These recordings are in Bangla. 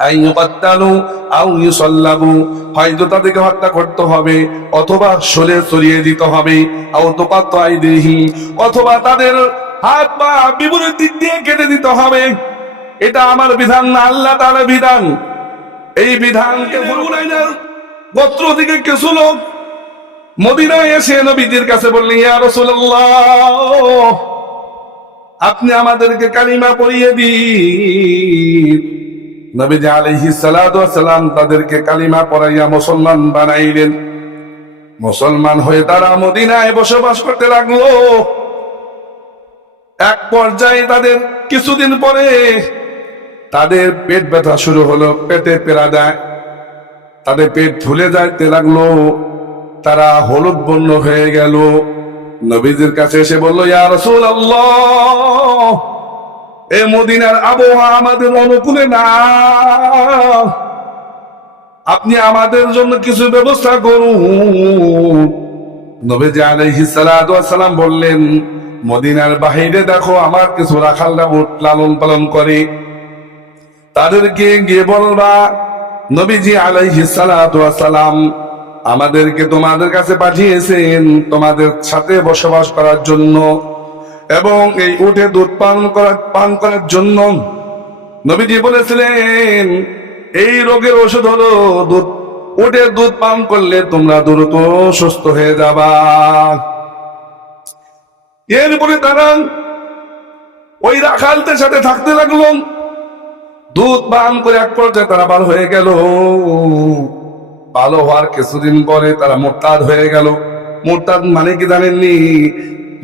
আইয়ুকাত্তালু আও ইউসাল্লাবু, হয়তো তাদেরকে হত্যা করতে হবে অথবা শরীরে ছড়িয়ে দিতে হবে, আও তুকাত্তু আইদিহিম, অথবা তাদের হাত পা বিপরীত দিক দিয়ে কেটে দিতে হবে। এটা আমার বিধান না, আল্লাহ তাআলার বিধান। এই বিধানকে হুনাইনের গোত্র থেকে কিছু লোক মদিনায় এসে নবীজির কাছে বললেন, ইয়া রাসূলুল্লাহ, আপনি আমাদেরকে কালিমা পড়িয়ে দিন। নবীজি আলাইহিস সালাতু ওয়াস সালাম তাদেরকে কালিমা পড়াইয়া মুসলমান বানাইলেন। মুসলমান হয়ে তারা মদিনায় বসবাস করতে লাগলো। এক পর্যায়ে তাদের কিছুদিন পরে তাদের পেট ব্যথা শুরু হলো, পেটে পীড়া দেয়, তাদের পেট ফুলে যাইতে লাগলো, তারা হলুদ বর্ণ হয়ে গেল। নবীজির কাছে এসে বলল, ইয়া রাসূলুল্লাহ, এই মদিনার আবহাওয়া আমাদের অনুকূলে না, আপনি আমাদের জন্য কিছু ব্যবস্থা করুন। নবীজি আলাইহিস সালাতু ওয়াস সালাম বললেন, মদিনার বাহিরে দেখো আমার কিছু রাখালরা উট লালন পালন করে, তাদেরকে গিয়ে বলবা নবীজি আলাইহিস সালাতু ওয়াস সালাম আমাদেরকে তোমাদের কাছে পাঠিয়েছেন তোমাদের সাথে বসবাস করার জন্য এবং এই উটে দুধ পান করার জন্য। নবীজি বলেছিলেন এই রোগের ওষুধ হলো দুধ, উটের দুধ পান করলে তোমরা দ্রুত সুস্থ হয়ে যাবা। এরপরে তারা ওই রাখালদের সাথে থাকতে লাগলো, দুধ পান করে এক পর্যায়ে তারা ভালো হয়ে গেল। ভালো হওয়ার কিছুদিন পরে তারা মুরতাদ হয়ে গেল। মুরতাদ মানে কি জানেননি?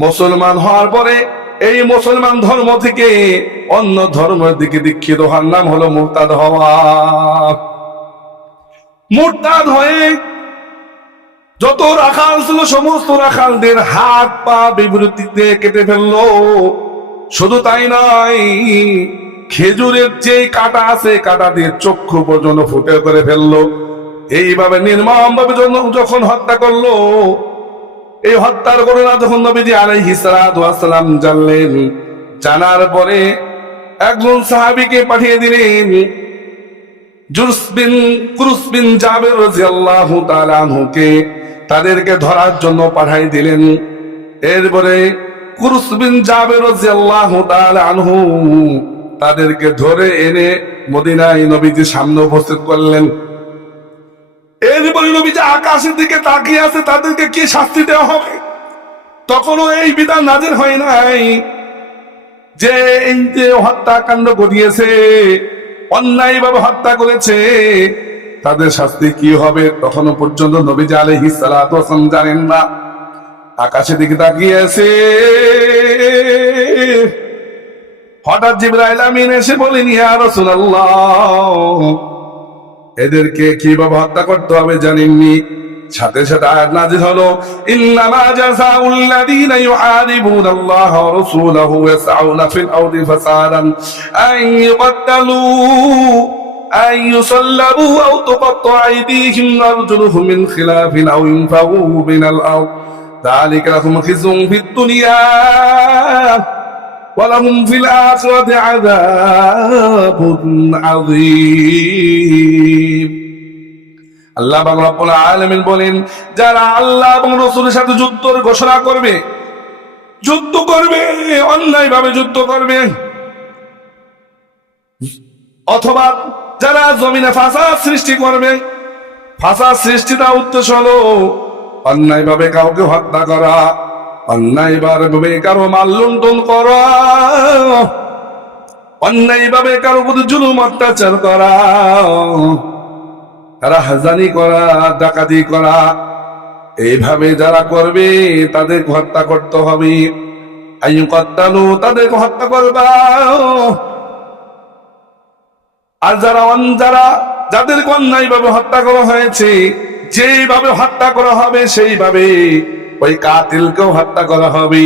মুসলমান হওয়ার পরে এই মুসলমান ধর্ম থেকে অন্য ধর্মের দিকে দীক্ষিত হওয়ার নাম হলো মুরতাদ হওয়া। মুরতাদ হয়ে যত রাখাল ছিল সমস্ত রাখালদের হাত পা বিবৃতিতে কেটে ফেললো। শুধু তাই নয়, খেজুরের যে কাঁটা আছে কাঁটা দিয়ে চক্ষু পর্যন্ত ফুটে করে ফেললো। এইভাবে নির্মম ভাবে যখন হত্যা করলো, এই হত্যার ঘটনা যখন নবীজি আলাইহিস সালাতু ওয়াস সালাম জানলেন, জানার পরে একজন সাহাবীকে পাঠিয়ে দিলেন, কুরুস বিন জাবের রাদিয়াল্লাহু তাআলা আনহুকে তাদেরকে ধরার জন্য পাঠাই দিলেন। এরপরে কুরুস বিন জাবের রাদিয়াল্লাহু তাআলা আনহু তাদেরকে ধরে এনে মদিনায় নবীজির সামনে উপস্থিত করলেন। এরপরে নবীজি আকাশের দিকে তাকিয়ে আছে, তাদেরকে কি শাস্তি দেওয়া হবে? তখনও এই বিধান নাযিল হয় নাই যে এই যে হত্যাকাণ্ড ঘটিয়েছে, অন্যায়ভাবে হত্যা করেছে, তাদের শাস্তি কি হবে তখনও পর্যন্ত নবীজি আলাইহিস সালাতু ওয়াস সালাম জানেন না। আকাশের দিকে তাকিয়ে আছে, হঠাৎ জিবরাইল আমিন এসে বলেন, ইয়া রাসূলুল্লাহ, এদেরকে কিভাবে হত্যা করতে হবে জানেননি? সাথে সাথে আয়াত নাযিল হলো, ইন্নামা জাযাউল লাযীনা ইউহারিবুনাল্লাহা ওয়া রাসূলাহু ওয়া ইয়াসআউনা ফিল আরদি ফাসাদান আন ইউকাত্তালু আন ইউসাল্লাবু আও তুকাত্তা'a আইদিহিম ওয়া আরজুলুহুম মিন খিলাফিন আও ইনফাউ মিনাল আরদ যালিকা লাহুম খিজুন ফিদ দুনিয়া ওয়া লাহুম ফিল আখিরাতি আযাবুন আযীম। আল্লাহ রাব্বুল আলামিন বলেন, যারা আল্লাহ এবং রাসূলের সাথে যুদ্ধের ঘোষণা করবে, অন্যায়ভাবে যুদ্ধ করবে, অথবা যারা জমিনে ফাসাদ সৃষ্টি করবে, ফাসাদ সৃষ্টিটা উদ্দেশ্য হলো অন্যায়ভাবে কাউকে হত্যা করা, অন্যায়ভাবে কারো মাল লুণ্ঠন করা, অন্যায়ভাবে কারো প্রতি জুলুম অত্যাচার করা, রাহাজানি করা, ডাকাতি করা, এইভাবে যারা করবে তাদেরকে হত্যা করতে হবে। আইয়ুকাত্তালু, তাদেরকে হত্যা করবা। আর যাদেরকে অন্যায়ভাবে হত্যা করা হয়েছে, যেইভাবে হত্যা করা হবে সেইভাবে ওই কাতিলকেও হত্যা করা হবে।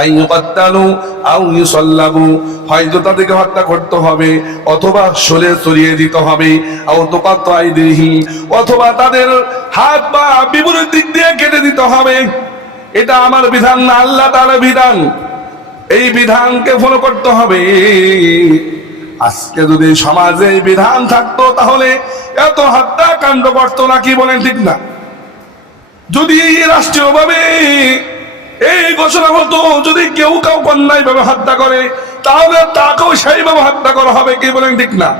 আইয়ুকাত্তালু আও ইউসাল্লাবু, হয়তো তাদেরকে হত্যা করতে হবে অথবা শরীরে ছড়িয়ে দিতে হবে, আও তুকাত্তা'a আইদিহিম, অথবা তাদের হাত পা বিপরীত দিক দিয়ে কেটে দিতে হবে। এটা আমার বিধান না, আল্লাহ তাআলার বিধান। এই বিধানকে ফলো করতে হবে। আজকে যদি সমাজে এই বিধান থাকতো তাহলে এত হত্যাকাণ্ড করতো না, কি বলেন ঠিক না? যদি রাষ্ট্রীয়ভাবে এই ঘোষণা হতো যদি কেউ কাউকে অন্যায় ভাবে হত্যা করে তাহলে তাকেও সেইভাবে হত্যা করা হবে, কি বলেন ঠিক না?